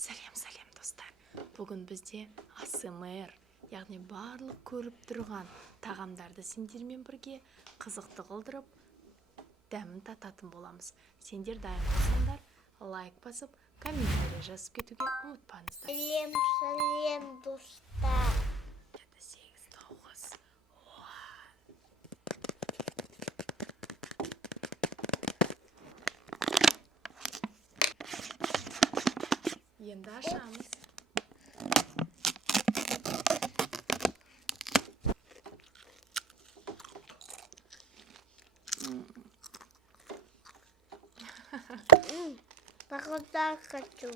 Сәлем достар. Бүгін бізде АСМР, яғни барлық көріп тұрған тағамдарды сендермен бірге қызықты қылдырып, дәмін тататын боламыз. Сендер дайын болсаңдар, лайк басып, комментарий жазып кетуге ұмытпаңыздар. Сәлем достар. 8-9. Енді ашамыз. Похода хочу.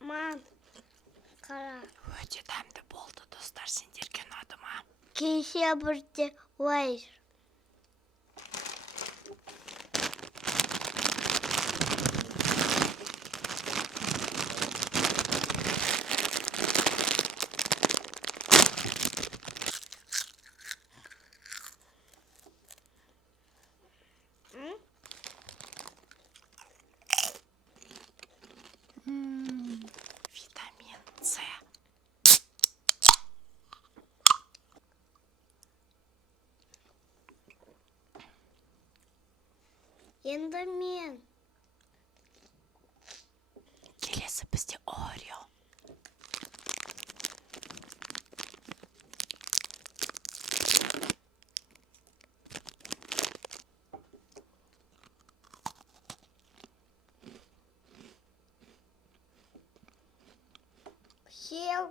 Мам, қара. Өте дәмді болды достар, сендерге ұнады ма? Кеше бірде лайр. Витамин С. Енді мен. Келесі бізде Орео. Сел.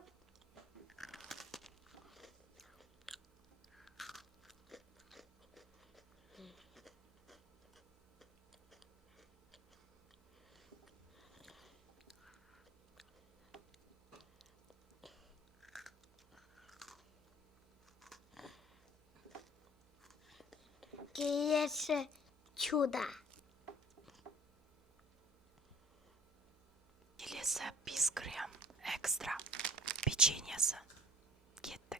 Келесі чудо. Келесі бискрем экстра печеньесі. Кеттік.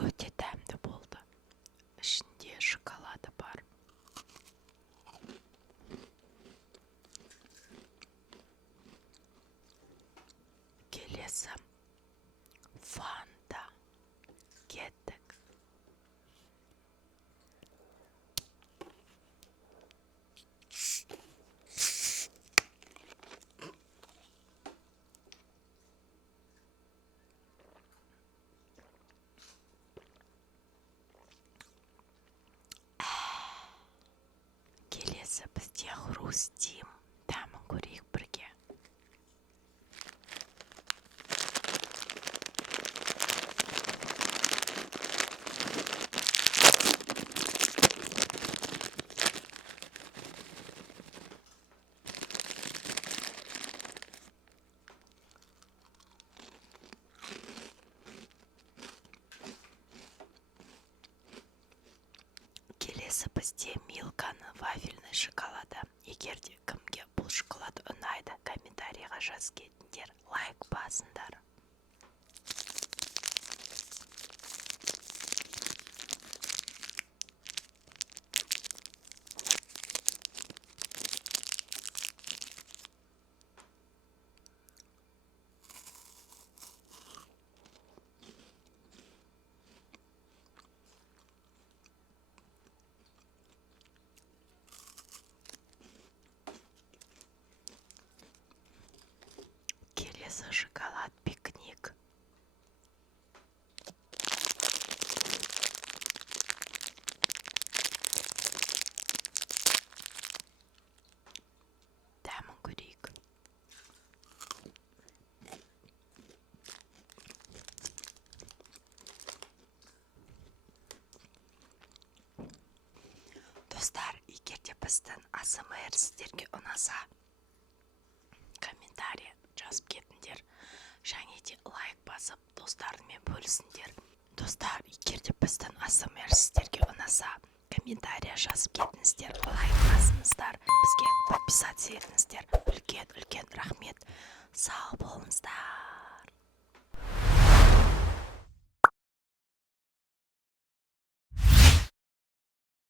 Өте дәмді болды. Ішінде шоколады бар. Келесі Фанта. Кеттік. Келесі бізде хрустим. Дәмін көрейік бірге. Келесі бізде Милканың вафельный шоколады. Егер де кімге бұл шоколад ұнайды, комментарийға жазып кетіңдер, лайк басыңдар. Келесі шоколад пикник. Достар, егер де біздің АСМР сіздерге ұнаса, комментарий жазып кетіңдер. Және де лайк басып, достарыңмен бөлісіңдер. Достар, егер де біздің АСМР сіздерге ұнаса, комментарий жазып кетіңіздер, лайк басыңыздар, бізге подписаться етіңіздер. Үлкен рахмет. Сау болыңыздар.